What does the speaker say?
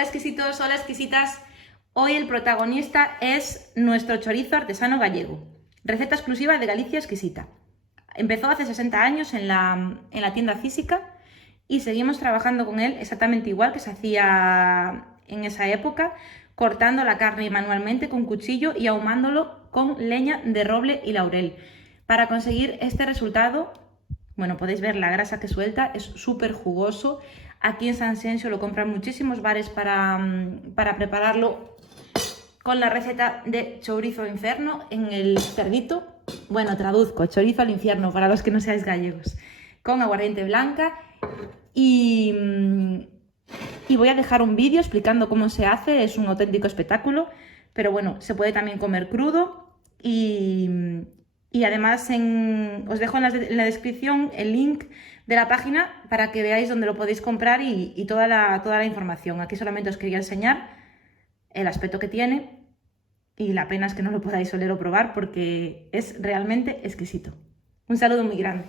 Hola exquisitos, hola exquisitas. Hoy el protagonista es nuestro chorizo artesano gallego, receta exclusiva de Galicia Exquisita. Empezó hace 60 años en la tienda física y seguimos trabajando con él exactamente igual que se hacía en esa época, cortando la carne manualmente con cuchillo y ahumándolo con leña de roble y laurel. Para conseguir este resultado, bueno, podéis ver la grasa que suelta, es súper jugoso. Aquí en San Xenxo lo compran muchísimos bares para prepararlo con la receta de chorizo inferno en el cerdito. Bueno, traduzco, chorizo al infierno para los que no seáis gallegos. Con aguardiente blanca y voy a dejar un vídeo explicando cómo se hace, es un auténtico espectáculo, pero bueno, se puede también comer crudo y además os dejo en la descripción el link de la página para que veáis dónde lo podéis comprar y toda la información. Aquí solamente os quería enseñar el aspecto que tiene y la pena es que no lo podáis oler o probar porque es realmente exquisito. Un saludo muy grande.